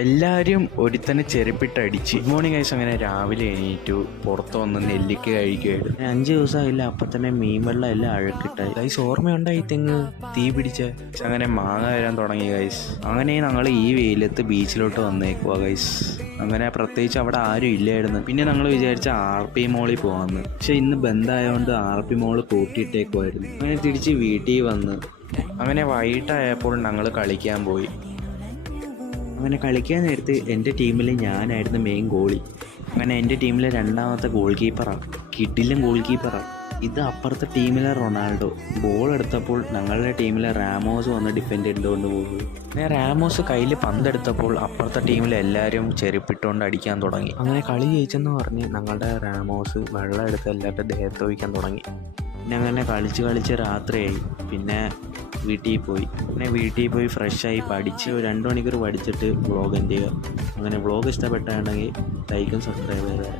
എല്ലാവരും ഒരുത്തന്നെ ചെരുപ്പിട്ടടിച്ച്. Good morning guys. അങ്ങനെ രാവിലെ എണീറ്റു, പുറത്ത് വന്ന് നെല്ലിക്ക കഴിക്കുമായിരുന്നു. 5 ദിവസമായില്ല, അപ്പം തന്നെ മീൻ വെള്ളം എല്ലാം അഴുക്കിട്ടായി. ഗൈസ് ഓർമ്മയുണ്ടായി തെങ്ങ് തീ പിടിച്ച. അങ്ങനെ മാങ്ങ വരാൻ തുടങ്ങി ഗൈസ്. അങ്ങനെ ഞങ്ങൾ ഈ വെയിലത്ത് ബീച്ചിലോട്ട് വന്നേക്കുവാ ഗൈസ്. അങ്ങനെ പ്രത്യേകിച്ച് അവിടെ ആരും ഇല്ലായിരുന്നു. പിന്നെ ഞങ്ങൾ വിചാരിച്ച RP മോളിൽ പോകാമെന്ന്. പക്ഷെ ഇന്ന് ബന്ധായതുകൊണ്ട് RP മോള് പൂട്ടിയിട്ടേക്കുമായിരുന്നു. അങ്ങനെ തിരിച്ച് വീട്ടിൽ വന്ന് അങ്ങനെ വൈകിട്ടായപ്പോൾ ഞങ്ങൾ കളിക്കാൻ പോയി. അങ്ങനെ കളിക്കാൻ നേരത്ത് എൻ്റെ ടീമിൽ ഞാനായിരുന്നു മെയിൻ ഗോളി. അങ്ങനെ എൻ്റെ ടീമിലെ രണ്ടാമത്തെ ഗോൾ കീപ്പറാണ്, കിഡിലും ഗോൾ കീപ്പറാണ്. ഇത് അപ്പുറത്തെ ടീമിലെ റൊണാൾഡോ. ബോൾ എടുത്തപ്പോൾ ഞങ്ങളുടെ ടീമിലെ റാമോസ് വന്ന് ഡിഫെൻഡ് ചെയ്തുകൊണ്ട് പോകും. അങ്ങനെ റാമോസ് കയ്യിൽ പന്തെടുത്തപ്പോൾ അപ്പുറത്തെ ടീമിലെ എല്ലാവരും ചെരുപ്പിട്ടുകൊണ്ട് അടിക്കാൻ തുടങ്ങി. അങ്ങനെ കളി ജയിച്ചെന്ന് പറഞ്ഞ് ഞങ്ങളുടെ റാമോസ് വെള്ളം എടുത്ത് എല്ലാവരുടെ ദേഹത്ത് ഒഴിക്കാൻ തുടങ്ങി. പിന്നെ അങ്ങനെ കളിച്ച് രാത്രിയായി. പിന്നെ വീട്ടിൽ പോയി ഫ്രഷായി പഠിച്ച് 2 മണിക്കൂർ പഠിച്ചിട്ട് വ്ളോഗ് എൻ്റെ ചെയ്യുക. അങ്ങനെ വ്ളോഗ് ഇഷ്ടപ്പെട്ടാണെങ്കിൽ ലൈക്കും സബ്സ്ക്രൈബ് ചെയ്യുക.